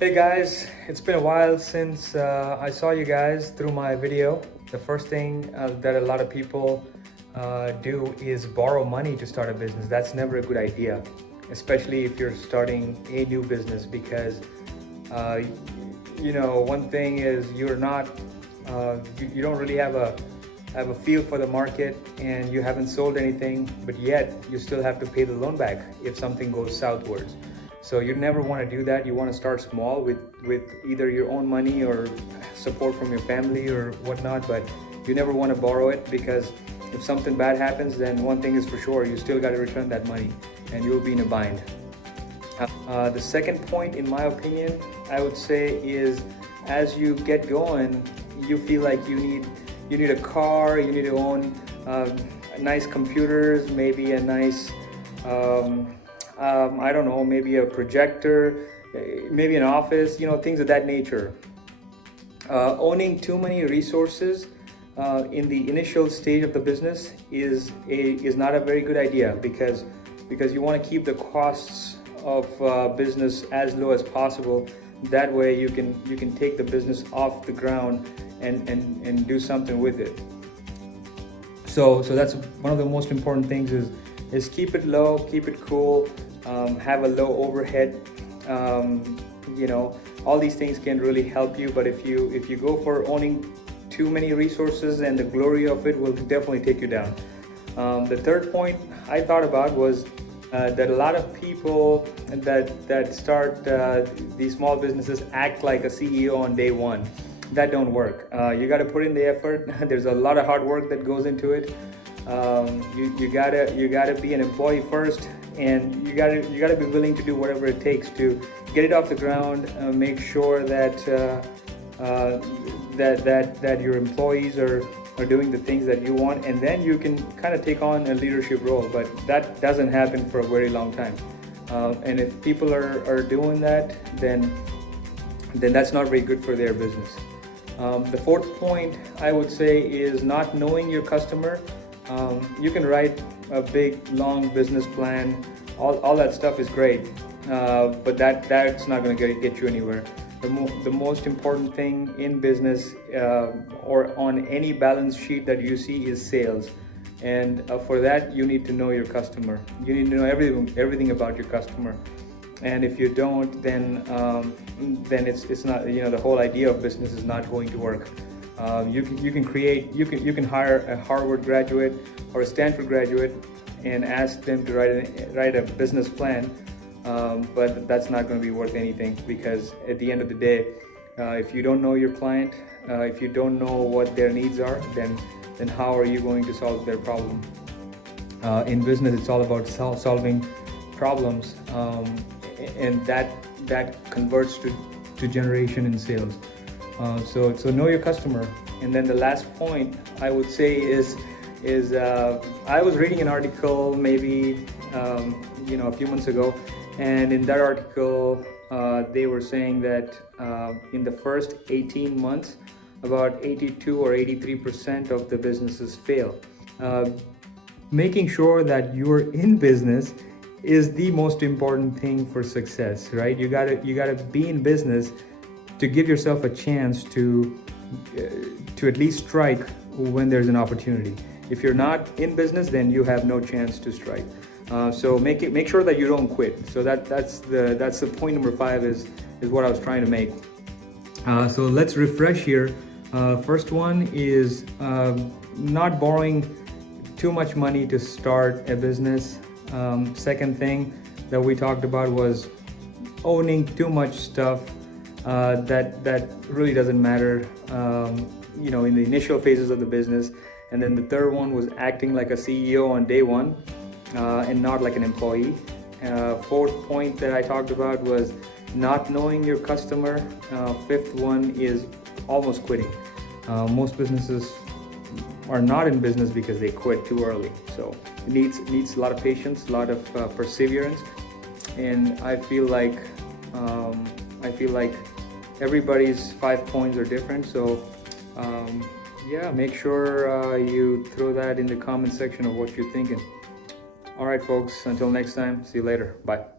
Hey guys, it's been a while since I saw you guys through my video. The first thing that a lot of people do is borrow money to start a business. That's never a good idea, especially if you're starting a new business because one thing is you're not you don't really have a feel for the market and you haven't sold anything, but yet you still have to pay the loan back if something goes southwards. So you never want to do that. You want to start small with either your own money or support from your family or whatnot, but you never want to borrow it because if something bad happens, then one thing is for sure, you still got to return that money and you'll be in a bind. The second point, in my opinion, I would say is as you get going, you feel like you need a car, you need to own nice computers, maybe a nice I don't know, maybe a projector, maybe an office, things of that nature. Owning too many resources in the initial stage of the business is not a very good idea because you want to keep the costs of business as low as possible. That way you can take the business off the ground and do something with it. So that's one of the most important things is keep it low, keep it cool, have a low overhead. All these things can really help you, but if you go for owning too many resources, and the glory of it will definitely take you down. The third point I thought about was that a lot of people that start these small businesses act like a CEO on day one. That don't work. You got to put in the effort. There's a lot of hard work that goes into it. You gotta be an employee first, and you gotta be willing to do whatever it takes to get it off the ground. Make sure that that your employees are doing the things that you want, and then you can kind of take on a leadership role. But that doesn't happen for a very long time. And if people are doing that, then that's not very good for their business. The fourth point I would say is not knowing your customer. You can write a big long business plan, all that stuff is great, but that's not going to get you anywhere. The most important thing in business or on any balance sheet that you see is sales, and for that you need to know your customer. You need to know everything about your customer, and if you don't, then it's not, the whole idea of business is not going to work. You can hire a Harvard graduate or a Stanford graduate and ask them to write a business plan, but that's not going to be worth anything, because at the end of the day, if you don't know your client, if you don't know what their needs are, then how are you going to solve their problem? In business, it's all about solving problems, and that converts to generation in sales. So know your customer. And then the last point I would say is I was reading an article maybe a few months ago, and in that article they were saying that in the first 18 months about 82 or 83% of the businesses fail. Making sure that you're in business is the most important thing for success, right? You gotta be in business to give yourself a chance to at least strike when there's an opportunity. If you're not in business, then you have no chance to strike. So make sure that you don't quit. So that's the point number 5 is what I was trying to make. So let's refresh here. First one is not borrowing too much money to start a business. Second thing that we talked about was owning too much stuff that really doesn't matter, in the initial phases of the business. And then the third one was acting like a CEO on day one and not like an employee. Fourth point that I talked about was not knowing your customer. Fifth one is almost quitting. Most businesses are not in business because they quit too early. So it needs a lot of patience, a lot of perseverance, and I feel like everybody's 5 points are different. So make sure you throw that in the comment section of what you're thinking. All right, folks, until next time, see you later. Bye.